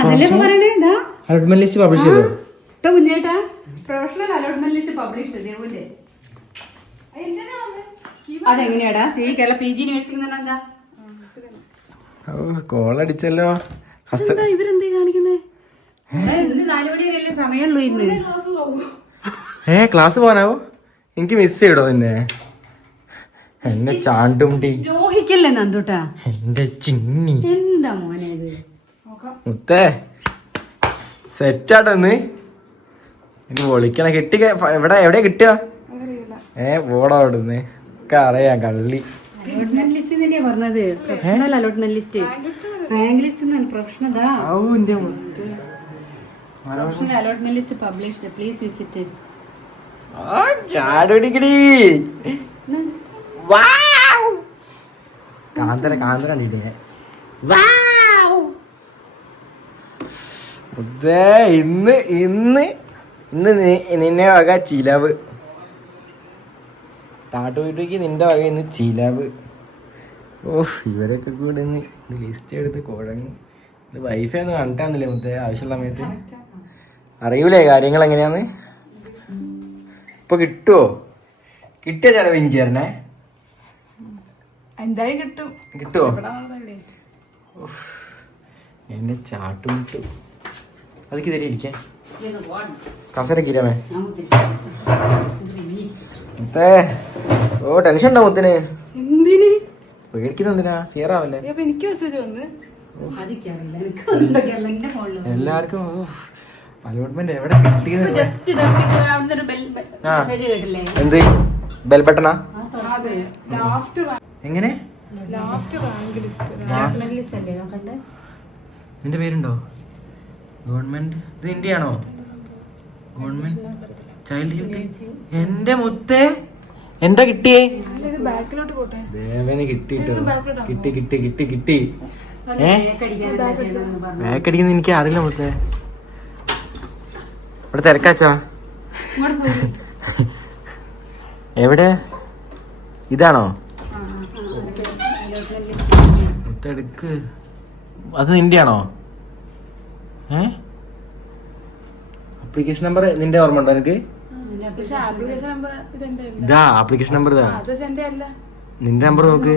അതല്ലേ പബ്ലിഷ് ചെയ്തോ? ഇപ്പൊ കുഞ്ഞേട്ടാ പ്രൊഫഷണൽ അലോട്ട്മെന്റ് ലിസ്റ്റ് പബ്ലിഷ് ദേവുന്റെ അതെങ്ങനെയാടാ? C Kerala P G nursing എന്താ കോളടിച്ചല്ലോ ഹസ്ത ഇവരെന്തേ കാണിക്കുന്നേ? സമയമുള്ളൂ ഇന്ന്? ഏ ക്ലാസ് പോകാനാവോ? എനിക്ക് മിസ് ചെയ്യടോ നിന്നെ. എന്നെ ചാണ്ടും ടീ ദ്രോഹിക്കല്ലേ നന്ദുട്ടാ? എന്റെ ചിന്നി എന്താ മോനെ ഇത്? മുത്തേ സെറ്റാട്ടെന്ന് എനിക്ക് വിളിക്കണ. കിട്ടി എവിടെ എവിടെ കിട്ടുക ഏ പോടാ അവിടുന്ന്. ഒക്കെ അറിയാം കള്ളി. കാന്തര ലിസ്റ്റ് തന്നെയാ മുത്തേ ഇന്ന് ഇന്ന് ഇന്ന് നിന്നെ വക ചിലവ്. താട്ടുവീട്ടിക്ക് നിന്റെ വക ഇന്ന് ചിലവ്. ഓ ഇവരൊക്കെ കൂടെ ഇന്ന് ലിസ്റ്റ് എടുത്ത് കുഴങ്ങി. ഇത് വൈഫൈ ഒന്നും കണ്ടിട്ടാന്നില്ലേ മുത്തേ ആവശ്യമുള്ള സമയത്ത്? അറിയൂലേ കാര്യങ്ങൾ എങ്ങനെയാന്ന്? ഇപ്പൊ കിട്ടുവോ? കിട്ടിയ ചെലവ് എനിക്ക് തരണേ. എന്തായാലും കിട്ടും. കിട്ടുവോ? എന്നെ ചാട്ടുമുട്ടു അതൊക്കെ ഇതിൽ ഇരിക്കാൻ കസരക്ക് ഇരമേ മുത്തേ ഓ ടെൻഷൻ ഉണ്ടാവും മുത്തിന്? എന്തിന്? പേടിക്കുന്ന എന്തിനാ? ഫിയർ ആവല്ലേ? എനിക്ക് മെസ്സേജ് വന്ന്. എല്ലാവർക്കും അലോട്ട്മെന്റ് എവിടെ കിട്ടിയെന്ന് ജസ്റ്റ് അവിടുന്ന് ബെൽ മെസ്സേജ് കേട്ടില്ലേ? എന്ത്? ബെൽ ബട്ടണാ എങ്ങനെ? Last rank list allotment list അല്ലേ? നോക്കണ്ടേ. നിന്റെ പേരുണ്ടോ? ഗവൺമെന്റ് ഇത് ഇന്ത്യയാണോ ഗവൺമെന്റ് ചൈൽഡ് ഹെൽത്ത് എന്റെ മുത്തേ എന്താ കിട്ടിയേ ഇത് ബാക്കിലോട്ട് പോട്ടെ ദേവന് കിട്ടിട്ടോ കിട്ടി കിട്ടി കിട്ടി കിട്ടി ഏ പറഞ്ഞു ബാക്കടിക്കുന്ന എനിക്ക് അറിയില്ല മുത്തേ ഇവിടെ തിരക്കാച്ചാ എവിടെ ഇതാണോ മുത്തെടുക്ക് അത് നിന്റെയാണോ ഏ? അപ്ലിക്കേഷൻ നമ്പർ നിന്റെ ഓർമ്മ ഉണ്ടോ എനിക്ക് ഇതാ? ആപ്ലിക്കേഷൻ നമ്പർ ഇതാ. അത് പക്ഷെ അല്ല. നിന്റെ നമ്പർ നോക്ക്.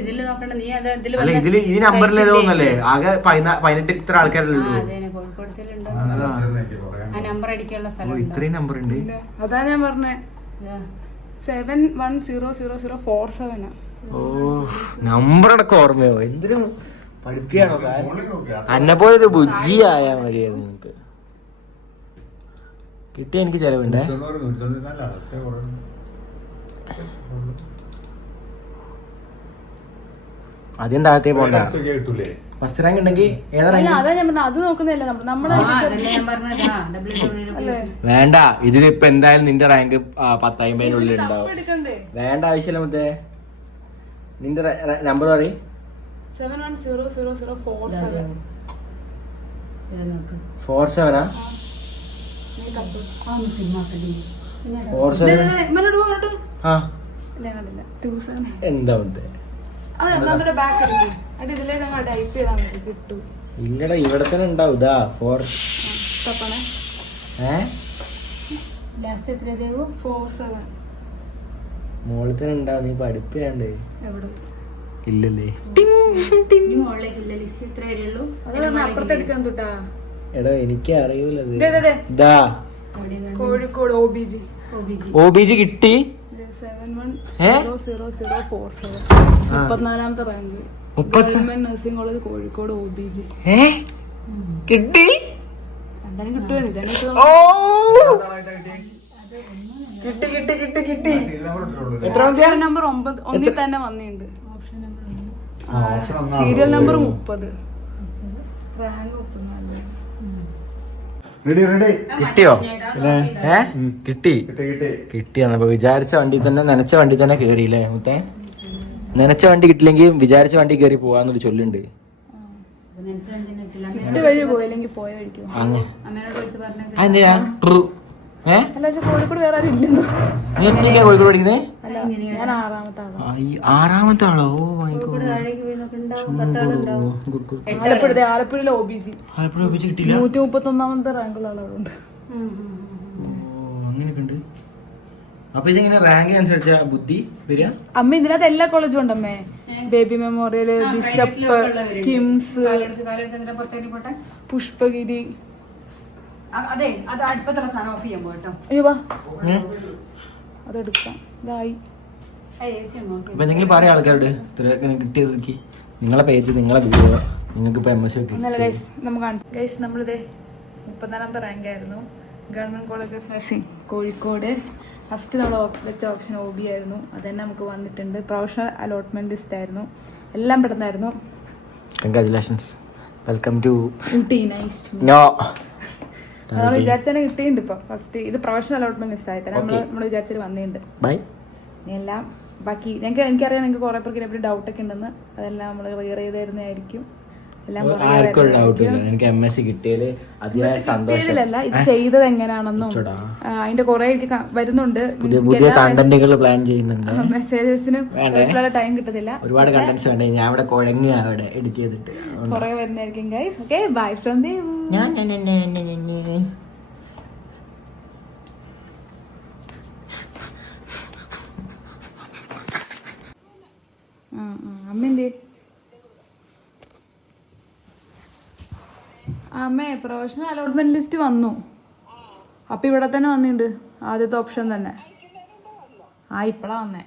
ഇതിൽ നോക്കണ്ട നീ അത് ഇതിൽ അല്ല ഇതിൽ ഈ നമ്പറിൽ ഏതോ ഒന്നല്ലേ ആകെ പതിനാ- പതിനെട്ട് ഇത്ര ആൾക്കാരല്ലേ ഉള്ളൂ. അതേനെ കോഴിക്കോടത്തിലുണ്ടോ? അതാ. ആ നമ്പർ അടിക്കാനുള്ള ഓ, സ്ഥലം ഇത്രയും നമ്പർ ഉണ്ട്. അതാ ഞാൻ പറഞ്ഞേ. Seven one zero zero zero four seven ഓ നമ്പർ അടക്കം ഓർമ്മയോ? എന്തിനും പഠിപ്പിയാണോ അന്നെ പോലെ ഒരു ബുജ്ജി ആയാ മതിയായിരുന്നു നിനക്ക്. കിട്ടിയ എനിക്ക് ചെലവുണ്ടേ. ആദ്യം താഴത്തേ പോണ്ട. ഫസ്റ്റ് റാങ്ക് ഉണ്ടെങ്കിൽ ഏതാ റാങ്ക് വേണ്ട. ഇതിലിപ്പോ എന്തായാലും നിന്റെ റാങ്ക് പത്തമ്പതിനുള്ളിൽ ഉണ്ടാവും. എടുക്കണ്ടേ? വേണ്ട ആവശ്യമില്ല മുത്തേ. നിന്റെ നമ്പർ പറയും. Seven one zero zero zero four seven four സെവനാ four seven ആ. എന്താ ഇല്ലടാ ഇവിടെ തന്നെ ഉണ്ടാവും ഇതാ. ഫോർ മോളിൽ തന്നെ ഉണ്ടാവും നീ പഠിപ്പിയാണ്ട് എവിടെ? ഇല്ലല്ലേ. എടോ എനിക്ക് അറിയൂലത് കോഴിക്കോട് ഒ ബി ജി കിട്ടി. മുപ്പത്തിനാലാമത്തെ rank nursing college Kozhikode O B G കിട്ടി? കിട്ടി കിട്ടി കിട്ടി കിട്ടി. എത്രാമത്തെയാ? നമ്പർ ഒമ്പത് ഒന്നിൽ തന്നെ വന്നിട്ടുണ്ട്. സീരിയൽ നമ്പർ മുപ്പത്. Ready ready. കിട്ടിയോ? ഏ? കിട്ടി. കിട്ടി കിട്ടി. കിട്ടിയാണ് അപ്പൊ വിചാരിച്ച വണ്ടി തന്നെ നനച്ച വണ്ടി തന്നെ കേറിയില്ലേ മുത്തേ? നനച്ച വണ്ടി കിട്ടില്ലെങ്കിൽ വിചാരിച്ച വണ്ടി കയറി പോവാന്നൊരു ചൊല്ലുണ്ട്. അങ്ങനെ വഴി പോയില്ലെങ്കിൽ പോയ വഴിക്ക് ആറാമത്തെ ആളാണ് ആ, ആറാമത്തെ ആളോ ആലപ്പുഴ ആലപ്പുഴയിലെ ബി ജി ആലപ്പുഴ ഒപ്പിച്ച് കിട്ടില്ല നൂറ്റി മുപ്പത്തി ഒന്നാമത്തെ റാങ്കുള്ള ആളുകളുണ്ട് ഓ അങ്ങനെയൊക്കെ ഉണ്ട്. അപ്പൊ ഇതിങ്ങനെ റാങ്ക് അനുസരിച്ച ബുദ്ധി വരിക? അമ്മ ഇതിനകത്ത് എല്ലാ കോളേജും ഉണ്ടമ്മേ. Baby memorial bishop KIMS Pushpagiri അതെ അത് അടുപ്പത്തുള്ള സാധനം ഓഫ് ചെയ്യാൻ പോട്ടോ അയ്യോ വാ? അതെടുക്കാം ഇതായി. അപ്പൊ പറയാം ആൾക്കാരോട്? കിട്ടിയതൊക്കെ നിങ്ങളെ പേജ് നിങ്ങളെ വീഡിയോ നിങ്ങൾക്ക് ഇപ്പൊ എം എസ് ഒക്കെ ഒന്നല്ല ഗൈസ് നമുക്ക് ഗൈസ് നമ്മളിത് മുപ്പത്തിനാലാമത്തെ റാങ്ക് ആയിരുന്നു. Government college of nursing Kozhikode. First നമ്മൾ വെച്ച ഓപ്ഷൻ ഒ ബി ആയിരുന്നു. അത് തന്നെ നമുക്ക് വന്നിട്ടുണ്ട്. പ്രൊഫഷണൽ അലോട്ട്മെന്റ് ലിസ്റ്റ് ആയിരുന്നു. എല്ലാം പെട്ടെന്നായിരുന്നു congratulations welcome to Ooty nice no നമ്മൾ വിചാരിച്ചതിനെ കിട്ടിയിട്ടുണ്ട് ഇപ്പൊ. ഫസ്റ്റ് ഇത് പ്രൊഫഷണൽ അലോട്ട്മെന്റ് ലിസ്റ്റ് ആയിട്ട് നമ്മൾ നമ്മൾ വിചാരിച്ചത് വന്നിട്ടുണ്ട്. ബൈ എല്ലാം ബാക്കി. ഞങ്ങൾക്ക് എനിക്കറിയാം നിങ്ങൾക്ക് കുറെ പേർക്ക് ഡൗട്ട് ഒക്കെ ഉണ്ടെന്ന്. അതെല്ലാം നമ്മൾ ക്ലിയർ ചെയ്ത് തരുന്നതായിരിക്കും. എല്ലാം കുറേ ആർക്കും ഒരു ഡൗട്ട് തരുന്നതായിരിക്കും. ഇല്ല. എനിക്ക് എം എസ് സി കിട്ടിയതിൽ അതിയായ സന്തോഷം. ഇത് ചെയ്തത് എങ്ങനെയാണെന്നും. അതിന്റെ കുറെ എനിക്ക് വരുന്നുണ്ട്. പുതിയ പുതിയ കണ്ടന്റുകൾ പ്ലാൻ ചെയ്യുന്നുണ്ട്. മെസ്സേജസിനും? ടൈം കിട്ടത്തില്ല. ഒരുപാട് കണ്ടന്റ്സ് ഉണ്ട് ഞാൻ അവിടെ കുഴങ്ങി അവിടെ എഡിറ്റ് ചെയ്തിട്ട്. കുറെ വരുന്നതായിരിക്കും guys okay bye from Dev ഞാൻ ഞാൻ- ഞാൻ- ഞാൻ- ഞാൻ- ഞാൻ- അമ്മ എന്ത് അമ്മേ പ്രൊഫഷണൽ അലോട്ട്മെന്റ് ലിസ്റ്റ് വന്നു. അപ്പൊ ഇവിടെ തന്നെ വന്നിട്ടുണ്ട് ആദ്യത്തെ ഓപ്ഷൻ തന്നെ. ആ ഇപ്പളാ വന്നേ.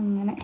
അങ്ങനെ.